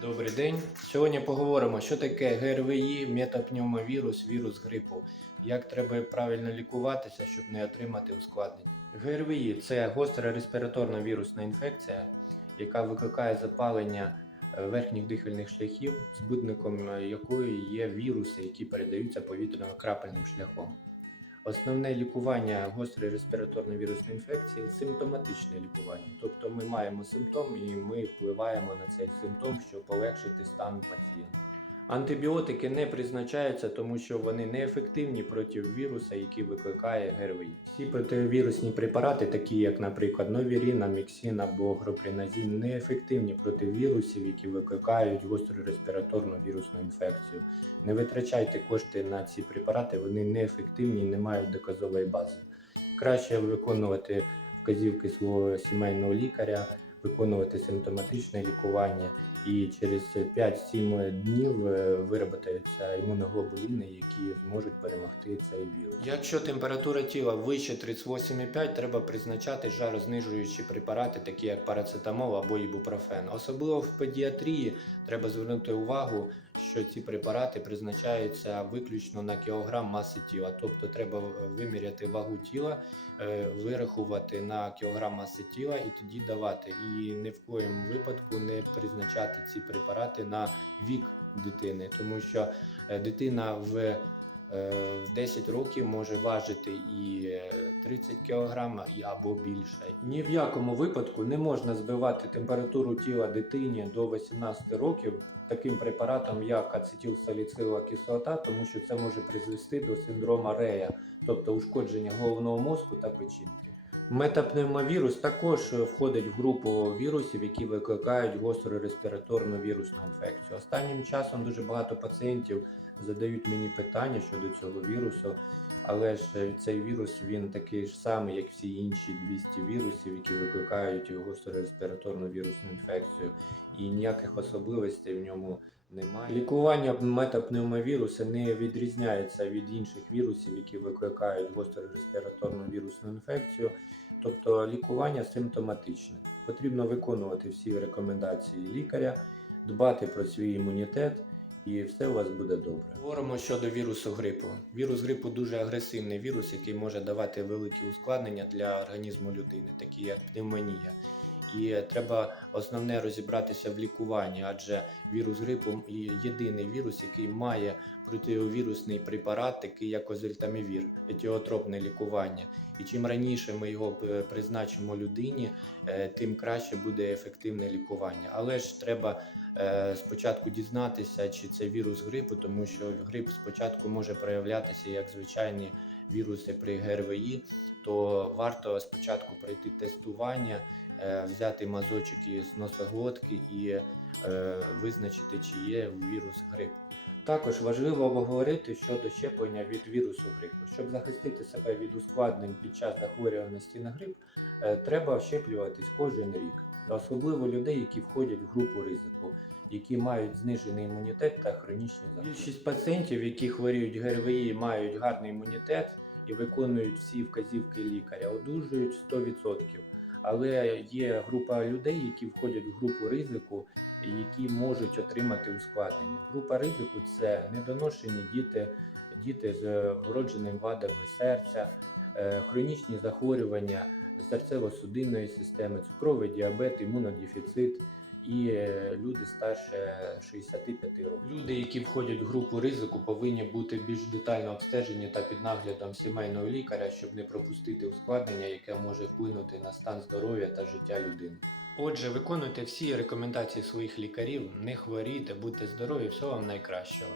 Добрий день. Сьогодні поговоримо, що таке ГРВІ, метапневмовірус, вірус грипу, як треба правильно лікуватися, щоб не отримати ускладнення. ГРВІ це гостра респіраторна вірусна інфекція, яка викликає запалення е, верхніх дихальних шляхів, збудником е, якої є віруси, які передаються повітряно-крапельним шляхом. Основне лікування гострої респіраторної вірусної інфекції симптоматичне лікування. Тобто ми маємо симптом і ми впливаємо на цей симптом, щоб полегшити стан пацієнта. Антибіотики не призначаються, тому що вони неефективні проти віруса, який викликає ГРВІ. Всі противірусні препарати, такі як, наприклад, новірін, аміксин або гроприназін, неефективні проти вірусів, які викликають гостру респіраторну вірусну інфекцію. Не витрачайте кошти на ці препарати, вони неефективні і не мають доказової бази. Краще виконувати вказівки свого сімейного лікаря, виконувати симптоматичне лікування, і через 5-7 днів виробляються вироботаються імуноглобуліни, які зможуть перемогти цей вірус. Якщо температура тіла вище 38,5, треба призначати жарознижуючі препарати, такі як парацетамол або ібупрофен. Особливо в педіатрії треба звернути увагу, що ці препарати призначаються виключно на кілограм маси тіла. Тобто треба е, виміряти вагу тіла, е, вирахувати на кілограм маси тіла і тоді давати. І ні в коєму випадку не призначати ці препарати на вік дитини, тому що е, дитина в в 10 років може важити і е, 30 кг або більше. Ні в якому випадку не можна збивати температуру тіла дитині до 18 років таким препаратом, як ацетилсаліцилова кислота, тому що це може призвести до синдрому Рея, тобто ушкодження головного мозку та печінки. Метапневмовірус також входить в групу вірусів, які викликають гостру респіраторну вірусну інфекцію. Останнім часом дуже багато пацієнтів задають мені питання щодо цього вірусу, але ж цей вірус він такий ж самий, як всі інші 200 вірусів, які викликають гостру респіраторну вірусну інфекцію, і ніяких особливостей в ньому немає. Лікування метапневмовіруса не відрізняється від інших вірусів, які викликають гостру респіраторну вірусну інфекцію. Тобто лікування симптоматичне. Потрібно виконувати всі рекомендації лікаря, дбати про свій імунітет, і все у вас буде добре. Говоримо щодо вірусу грипу. Вірус грипу дуже агресивний вірус, який може давати великі ускладнення для організму людини, такі як пневмонія. І треба основне розібратися в лікуванні, адже вірус грипу єдиний вірус, який має противірусний препарат, такий як озельтамівір, етіотропне лікування. І чим раніше ми його е, призначимо людині, е, тим краще буде ефективне лікування. Але ж треба спочатку дізнатися, чи це вірус грипу, тому що грип спочатку може проявлятися як звичайні віруси при ГРВІ, то варто спочатку пройти тестування, е, взяти мазочок із носоглотки і е, визначити, чи є вірус грипу. Також важливо обговорити щодо щеплення від вірусу грипу. Щоб захистити себе від ускладнень під час захворюваності на грип, е, треба щеплюватись кожен рік, особливо людей, які входять в групу ризику, які мають знижений імунітет та хронічні захворювання. Більшість пацієнтів, які хворіють ГРВІ, мають гарний імунітет і виконують всі вказівки лікаря, одужують 100%. Але є група людей, які входять в групу ризику, які можуть отримати ускладнення. Група ризику це недоношені діти, діти з вродженими вадами серця, е, хронічні захворювання серцево-судинної системи, цукровий діабет, імунодефіцит і е, люди старше 65 років. Люди, які входять в групу ризику, повинні бути більш детально обстежені та під наглядом сімейного лікаря, щоб не пропустити ускладнення, яке може вплинути на стан здоров'я та життя людини. Отже, виконуйте всі рекомендації своїх лікарів, не хворійте, будьте здорові, всього вам найкращого.